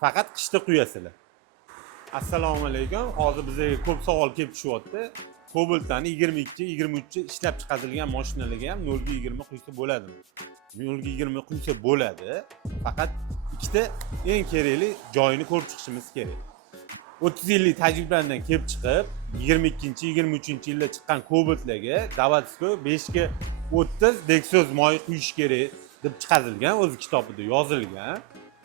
faqat qishda quyasizlar. Assalomu alaykum. Hozir bizga ko'p savol kelib tushyapti. Cobalt'dan 22, 23 ishlab chiqarilgan mashinalarga ham 0 ga 20 quysa bo'ladimi? 0 ga 20 quysa bo'ladi. Faqat ikkita eng kerakli joyini ko'rib chiqishimiz kerak. 30 yillik tajribadan kelib chiqib, 22, 23 yilda chiqqan Cobalt'larga Davatskoy 5 ga 30 deksoz moy quyish kerak deb chiqarilgan, o'z kitobida yozilgan.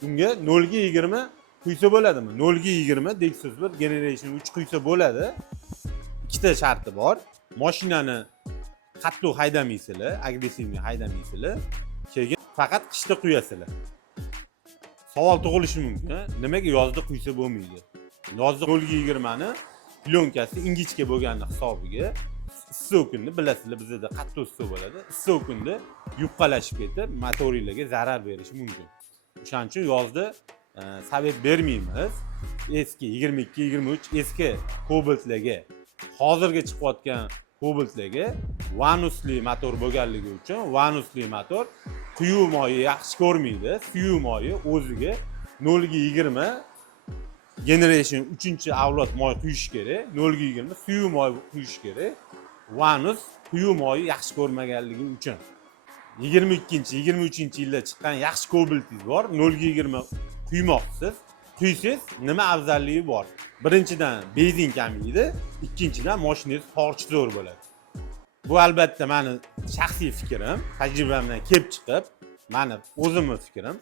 Unga 0 ga 20 quysa bo'ladimi? 0 ga 20 deksoz bir generation 3 quysa bo'ladi. Ikkita sharti bor. Mashinani qattiq haydamaysizlar, agressivni haydamaysizlar. Keyin faqat qishda quyasizlar. Savol tug'ilishi mumkin. Nimaga yozda quysa bo'lmaydi? Yozda 0 ga 20 ni plyonkasi ingichka bo'lgani hisobiga issiq kunda bilasizlar, bizda qattiq issiq bo'ladi. Issiq kunda yupqalashib ketib, motorlarga zarar berishi mumkin. O'shaning uchun yozda savet bermaymiz. Eski 22, 23 eski Cobalt'larga, hozirga chiqayotgan Cobalt'larga vanusli motor bo'lganligi uchun vanusli motor quyuq moyi yaxshi ko'rmaydi. Suyuq moyi o'ziga 0 ga 20 generation 3-avlod moy quyish kerak. 0 ga 20 suyuq moy quyish kerak. Vanus quyuq moyi yaxshi ko'rmaganligi uchun 22-23 yilda chiqqan yaxshi Cobalt'ingiz bor, 0 ga 20 quymoqsiz. Quysiz nima afzalligi bor? Birinchidan benzin kamaydi, ikkinchidan mashinangiz torchi zo'r bo'ladi. Bu albatta meni shaxsiy fikrim, tajribamdan kelib chiqib, meni o'zimning fikrim.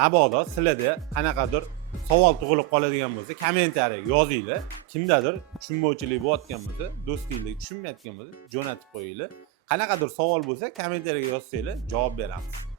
Mabodo sizlarda qanaqadir savol tug'ilib qoladigan bo'lsa, kommentariyaga yozinglar. Kimdadir tushunmovchilik bo'layotgan bo'lsa, do'stingizga tushunmayotgan bo'lsa, jo'natib qo'yinglar. Qanaqadir savol bo'lsa, kommentariyaga yozsanglar, javob beramiz.